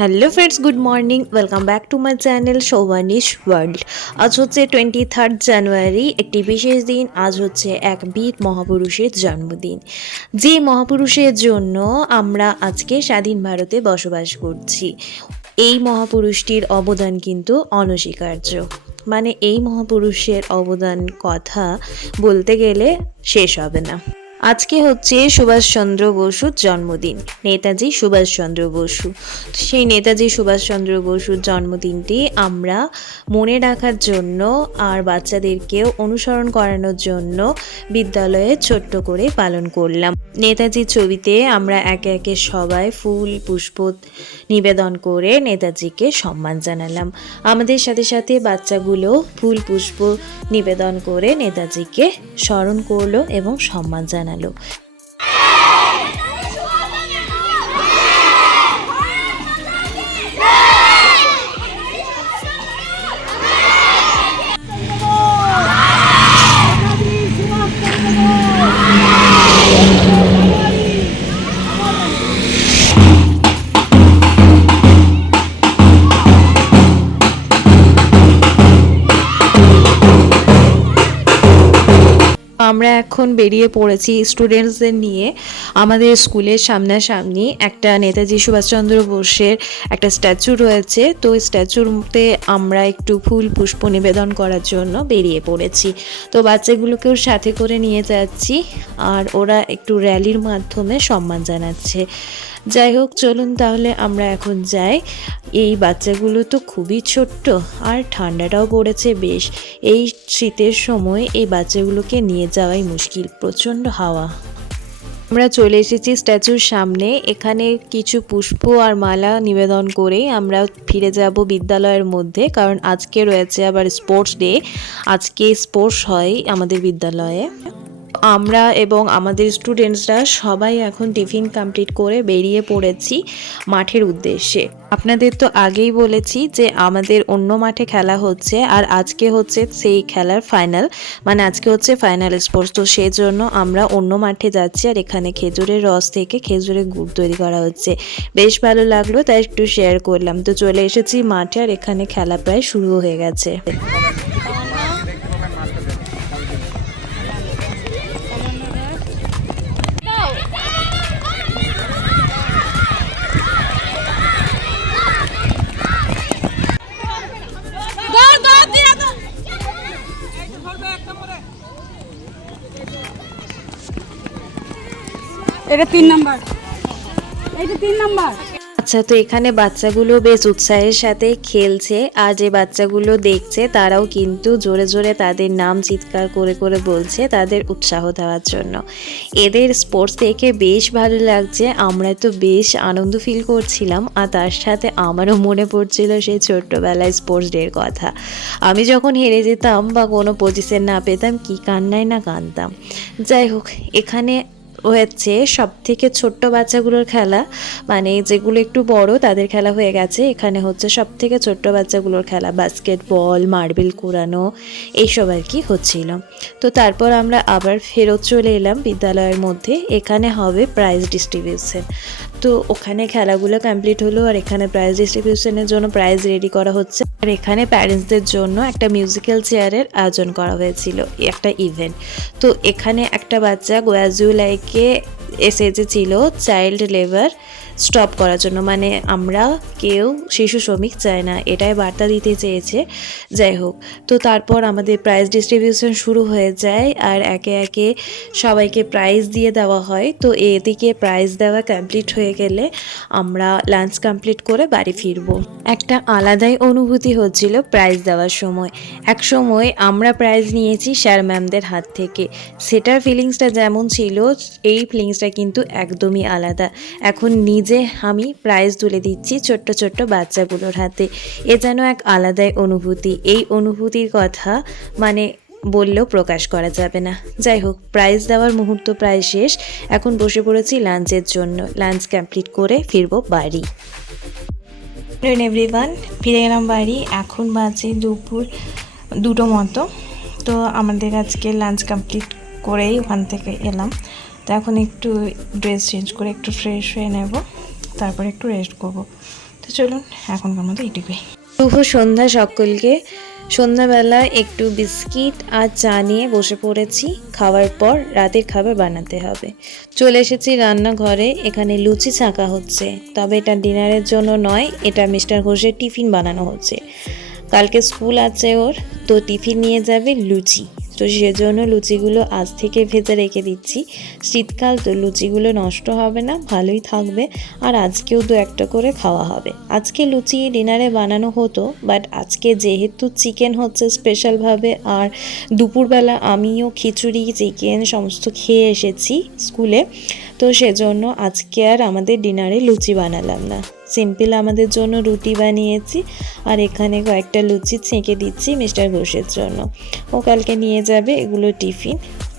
Hello friends, good morning. Welcome back to my channel Shoubanish world. আজ হচ্ছে 23 জানুয়ারি, একটি বিশেষ দিন। আজ হচ্ছে এক বীর মহাপুরুষের জন্মদিন, যে মহাপুরুষের জন্য আমরা আজকে স্বাধীন ভারতে বসবাস করছি। এই মহাপুরুষটির অবদান কিন্তু অনস্বীকার্য। মানে এই মহাপুরুষের অবদান কথা বলতে গেলে শেষ হবে না। আজকে হচ্ছে সুভাষচন্দ্র বসুর জন্মদিন, নেতাজি সুভাষচন্দ্র বসু। সেই নেতাজি সুভাষচন্দ্র বসুর জন্মদিনটি আমরা মনে রাখার জন্য আর বাচ্চাদেরকেও অনুসরণ করানোর জন্য বিদ্যালয়ে ছোট্ট করে পালন করলাম। নেতাজির ছবিতে আমরা একে একে সবাই ফুল পুষ্প নিবেদন করে নেতাজিকে সম্মান জানালাম। আমাদের সাথে সাথে বাচ্চাগুলো ফুল পুষ্প নিবেদন করে নেতাজিকে স্মরণ করলো এবং সম্মান জানালো। আমরা এখন বেরিয়ে পড়েছি স্টুডেন্টসদের নিয়ে। আমাদের স্কুলের সামনাসামনি একটা নেতাজি সুভাষচন্দ্র বোসের একটা স্ট্যাচু রয়েছে, তো ওই স্ট্যাচুতে আমরা একটু ফুল পুষ্প নিবেদন করার জন্য বেরিয়ে পড়েছি। তো বাচ্চাগুলোকেও সাথে করে নিয়ে যাচ্ছি, আর ওরা একটু র্যালির মাধ্যমে সম্মান জানাচ্ছে। যাই হোক, চলুন তাহলে আমরা এখন যাই। এই বাচ্চাগুলো তো খুবই ছোট্ট, আর ঠান্ডাটাও পড়েছে বেশ। এই শীতের সময় এই বাচ্চাগুলোকে নিয়ে যাওয়াই মুশকিল, প্রচণ্ড হাওয়া। আমরা চলে এসেছি স্ট্যাচুর সামনে। এখানে কিছু পুষ্প আর মালা নিবেদন করে আমরা ফিরে যাব বিদ্যালয়ের মধ্যে, কারণ আজকে রয়েছে আবার স্পোর্টস ডে। আজকে স্পোর্টস হয় আমাদের বিদ্যালয়ে। আমরা এবং আমাদের স্টুডেন্টসরা সবাই এখন টিফিন কমপ্লিট করে বেরিয়ে পড়েছি মাঠের উদ্দেশ্যে। আপনাদের তো আগেই বলেছি যে আমাদের অন্য মাঠে খেলা হচ্ছে, আর আজকে হচ্ছে সেই খেলার ফাইনাল, মানে আজকে হচ্ছে ফাইনাল স্পোর্টস। তো সেই জন্য আমরা অন্য মাঠে যাচ্ছি, আর এখানে খেজুরের রস থেকে খেজুরের গুড় তৈরি করা হচ্ছে। বেশ ভালো লাগলো, তাই একটু শেয়ার করলাম। তো চলে এসেছি মাঠে, আর এখানে খেলা প্রায় শুরু হয়ে গেছে। এটা 3 নাম্বার, এইটা 3 নাম্বার। আচ্ছা, তো এখানে বাচ্চাগুলো বেশ উৎসাহের সাথে খেলছে, আর যে বাচ্চাগুলো দেখছে তারাও কিন্তু জোরে জোরে তাদের নাম চিৎকার করে করে বলছে তাদের উৎসাহ দেওয়ার জন্য। এদের স্পোর্টস দেখে বেশ ভালো লাগছে, আমরা তো বেশ আনন্দ ফিল করছিলাম। আর তার সাথে আমারও মনে পড়ছিল সেই ছোট্টবেলায় স্পোর্টস ডের কথা। আমি যখন হেরে যেতাম বা কোনো পজিশন না পেতাম, কি কান্নায় না কাঁদতাম। যাই হোক, এখানে হচ্ছে সব থেকে ছোট্ট বাচ্চাগুলোর খেলা, মানে যেগুলো একটু বড় তাদের খেলা হয়ে গেছে। এখানে হচ্ছে সব থেকে ছোট্ট বাচ্চাগুলোর খেলা, বাস্কেটবল, মার্বেল কুড়ানো, এইসব আর কি হচ্ছিল। তো তারপর আমরা আবার ফেরত চলে এলাম বিদ্যালয়ের মধ্যে। এখানে হবে প্রাইজ ডিস্ট্রিবিউশন। তো ওখানে খেলাগুলো কমপ্লিট হলো, আর এখানে প্রাইজ ডিস্ট্রিবিউশনের জন্য প্রাইজ রেডি করা হচ্ছে। আর এখানে প্যারেন্টসদের জন্য একটা মিউজিক্যাল চেয়ারের আয়োজন করা হয়েছিল, একটা ইভেন্ট। তো এখানে একটা বাচ্চা গোয়াজুলাইকে এসেছিল চাইল্ড লেবার স্টপ করার জন্য, মানে আমরা কেউ শিশু শ্রমিক চাই না, এটাই বার্তা দিতে চেয়েছে। যাই হোক, তো তারপর আমাদের প্রাইজ ডিস্ট্রিবিউশন শুরু হয়ে যায়, আর একে একে সবাইকে প্রাইজ দিয়ে দেওয়া হয়। তো এদিকে প্রাইজ দেওয়া কমপ্লিট হয়ে গেলে আমরা লাঞ্চ কমপ্লিট করে বাড়ি ফিরবো। একটা আলাদাই অনুভূতি হচ্ছিল প্রাইজ দেওয়ার সময়। এক সময় আমরা প্রাইজ নিয়েছি স্যার ম্যামদের হাত থেকে, সেটার ফিলিংসটা যেমন ছিল, এই ফিলিংসটা কিন্তু একদমই আলাদা। এখন নিজে আমি প্রাইজ তুলে দিচ্ছি ছোট্ট ছোট্ট বাচ্চাগুলোর হাতে, এ যেন এক আলাদাই অনুভূতি। এই অনুভূতির কথা মানে বললেও প্রকাশ করা যাবে না। যাই হোক, প্রাইজ দেওয়ার মুহূর্ত প্রায় শেষ। এখন বসে পড়েছি লাঞ্চের জন্য। লাঞ্চ কমপ্লিট করে ফিরবো বাড়ি। এভরিওয়ান, ফিরে গেলাম বাড়ি। এখন বাজে দুপুর 2টো মতো। তো আমাদের আজকে লাঞ্চ কমপ্লিট করেই ওখান থেকে এলাম। তো এখন একটু ড্রেস চেঞ্জ করে একটু ফ্রেশ হয়ে নেব, তারপর একটু রেস্ট করব। তো তো চলুন এখনকার মতো এইটুকুই। শুভ সন্ধ্যা সকলকে। সন্ধ্যাবেলা একটু বিস্কিট আর চা নিয়ে বসে পড়েছি। খাওয়ার পর রাতের খাবার বানাতে হবে। চলে এসেছি রান্নাঘরে। এখানে লুচি ছাঁকা হচ্ছে, তবে এটা ডিনারের জন্য নয়, এটা মিস্টার ঘোষের টিফিন বানানো হচ্ছে। কালকে স্কুল আছে ওর, তো টিফিন নিয়ে যাবে লুচি। তো সেজন্য লুচিগুলো আজ থেকে ভেজে রেখে দিচ্ছি। শীতকাল তো লুচিগুলো নষ্ট হবে না, ভালোই থাকবে। আর আজকেও দু একটা করে খাওয়া হবে। আজকে লুচি ডিনারে বানানো হতো, বাট আজকে যেহেতু চিকেন হচ্ছে স্পেশালভাবে, আর দুপুরবেলা আমিও খিচুড়ি চিকেন সমস্ত খেয়ে এসেছি স্কুলে, তো সেজন্য আজকে আর আমাদের ডিনারে লুচি বানালাম না। সিম্পল আমাদের জন্য রুটি বানিয়েছি, আর এখানে কয়েকটা লুচি ছেঁকে দিচ্ছি মিস্টার ঘোষের জন্য। ও কালকে নিয়ে যাবে এগুলো টিফিন,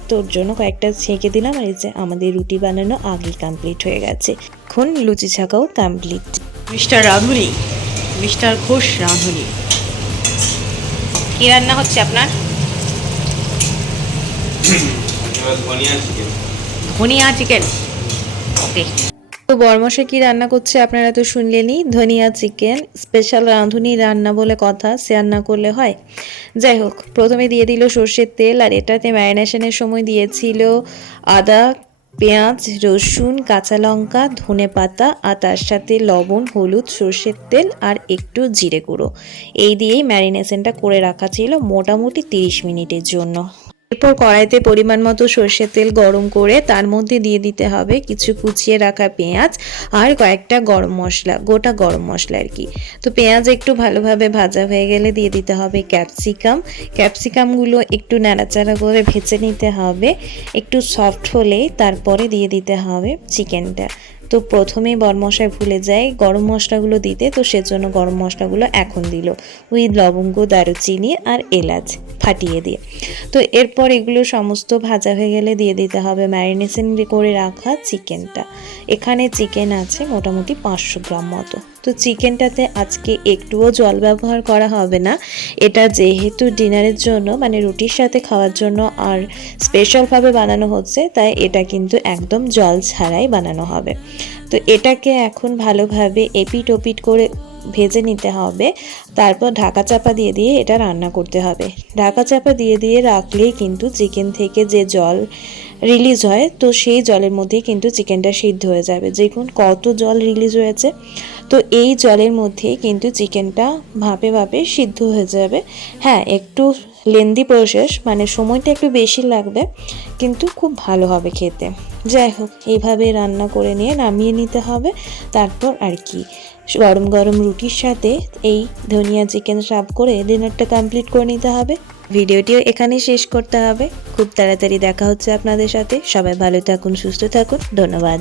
তোর জন্য কয়েকটা ছেঁকে দিলাম। আর এই যে আমাদের রুটি বানানো আগেই কমপ্লিট হয়ে গেছে, এখন লুচি ছাকাও কমপ্লিট। মিস্টার রাঁধুনি, মিস্টার ঘোষ রাঁধুনি, কী রান্না হচ্ছে আপনার? ধনিয়া চিকেন। ওকে। তো বরমশাই কি রান্না করছে আপনারা তো শুনলেনই, ধনিয়া চিকেন। স্পেশাল রাঁধুনি রান্না বলে কথা, সে রান্না করলে হয়। যাই হোক, প্রথমে দিয়ে দিল সর্ষের তেল, আর এটাতে ম্যারিনেশনের সময় দিয়েছিল আদা, পেঁয়াজ, রসুন, কাঁচা লঙ্কা, ধনে পাতা, আর তার সাথে লবণ, হলুদ, সর্ষের তেল আর একটু জিরে গুঁড়ো। এই দিয়েই ম্যারিনেশনটা করে রাখা ছিল মোটামুটি 30 মিনিটের জন্য। এরপর কড়াইতে পরিমাণ মতো সর্ষের তেল গরম করে তার মধ্যে দিয়ে দিতে হবে কিছু কুচিয়ে রাখা পেঁয়াজ আর কয়েকটা গরম মশলা, গোটা গরম মশলা আর কি। তো পেঁয়াজ একটু ভালোভাবে ভাজা হয়ে গেলে দিয়ে দিতে হবে ক্যাপসিকামগুলো একটু নাড়াচাড়া করে ভেজে নিতে হবে। একটু সফট হলেই তারপরে দিয়ে দিতে হবে চিকেনটা। তো প্রথমেই বরমশাই ভুলে যায় গরম মশলাগুলো দিতে, তো সেজন্য গরম মশলাগুলো এখন দিল, উইথ লবঙ্গ, দারুচিনি আর এলাচ ফাটিয়ে দিয়ে। তো এরপর এগুলো সমস্ত ভাজা হয়ে গেলে দিয়ে দিতে হবে ম্যারিনেশন করে রাখা চিকেনটা। এখানে চিকেন আছে মোটামুটি 500 গ্রাম মতো। তো চিকেনটাতে আজকে একটুও জল ব্যবহার করা হবে না। এটা যেহেতু ডিনারের জন্য, মানে রুটির সাথে খাওয়ার জন্য আর স্পেশালভাবে বানানো হচ্ছে, তাই এটা কিন্তু একদম জল ছাড়াই বানানো হবে। তো এটাকে এখন ভালোভাবে এপিট ওপিট করে ভেজে নিতে হবে। তারপর ঢাকা চাপা দিয়ে দিয়ে এটা রান্না করতে হবে। ঢাকা চাপা দিয়ে দিয়ে রাখলেই কিন্তু চিকেন থেকে যে জল রিলিজ হয়, তো সেই জলের মধ্যেই কিন্তু চিকেনটা সিদ্ধ হয়ে যাবে। দেখুন কত জল রিলিজ হয়েছে। তো এই জলের মধ্যেই কিন্তু চিকেনটা ভাপে ভাপে সিদ্ধ হয়ে যাবে। হ্যাঁ, একটু লেন্দি প্রসেস, মানে সময়টা একটু বেশি লাগবে, কিন্তু খুব ভালো হবে খেতে। যাই হোক, এইভাবে রান্না করে নিয়ে নামিয়ে নিতে হবে। তারপর আর কি, গরম গরম রুটির সাথে এই ধনিয়া চিকেন সার্ভ করে ডিনারটা কমপ্লিট করে নিতে হবে। ভিডিওটিও এখানে শেষ করতে হবে। খুব তাড়াতাড়ি দেখা হচ্ছে আপনাদের সাথে। সবাই ভালো থাকুন, সুস্থ থাকুন। ধন্যবাদ।